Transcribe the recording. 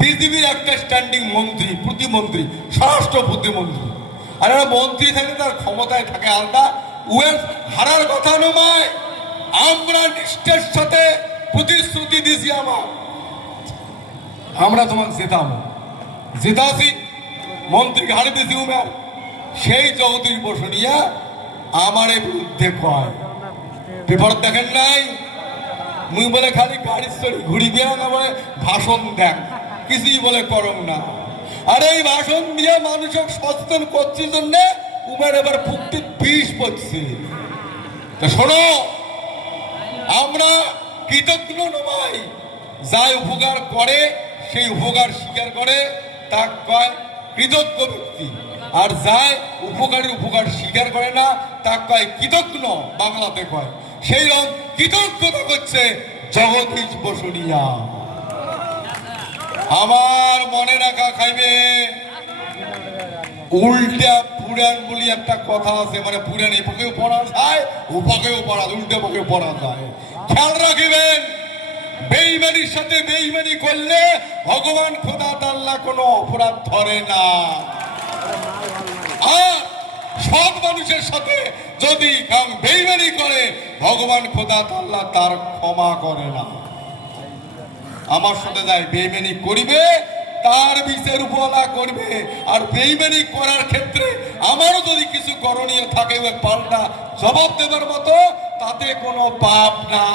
বিজেপির একটা স্ট্যান্ডিং মন্ত্রী, প্রতিমন্ত্রী, স্বরাষ্ট্র প্রতিমন্ত্রী। আর একটা মন্ত্রী থাকে তার ক্ষমতায় থাকে আলাদা, উয়ের হারার কথা নয়। আমরা নিষ্ঠের সাথে প্রতিশ্রুতি দিছি আমরা তোমাকে জেতাবো, জেতাছি মন্ত্রীকে হারে দিছি উমের। সেই চৌধুরী বসনিয়া আমার বিরুদ্ধে কয়, পেপার দেখেন নাই, মুই বলে খালি গাড়ি চড়ি ঘুরি বেড়া না, বলে ভাষণ দেন, কিছুই বলে করম না। আর এই ভাষণ দিয়ে মানুষকে সচেতন করছি জন্য উমের এবার ভুক্তি বিষ পড়ছে। তা শোনো, আমরা কৃতজ্ঞ নয়, যাই উপকার করে সেই উপকার স্বীকার করে তা কয় কৃতজ্ঞ ব্যক্তি, আর যাই উপকারী উপকার স্বীকার করে না তা কয় কৃতজ্ঞ, বাংলাতে কয়। সেই রকম কৃতজ্ঞতা করছে জগদীশ বসুনিয়া। আমার মনে রাখা খাইবে, উল্টা পুরাণ বলি একটা কথা আছে, মানে পুরাণ এপাকেও পড়া যায়, ওপাকেও পড়া, উল্টা পকেও পড়া যায়। খেয়াল রাখিবেন, বেঈমানির সাথে বেঈমানি করলে ভগবান খোদা তাআলা কোনো অপরাধ ধরে না। আর সৎ মানুষের সাথে যদি বেঈমানি করে ভগবান খোদা তাআলা তার ক্ষমা করে না। আমার সাথে যাই বেঈমানি করিবে তার বিচার উপলা করবে। আর বেঈমানি করার ক্ষেত্রে আমারও যদি কিছু করণীয় থাকে পাল্টা জবাব দেবার মতো, তাতে কোনো পাপ না।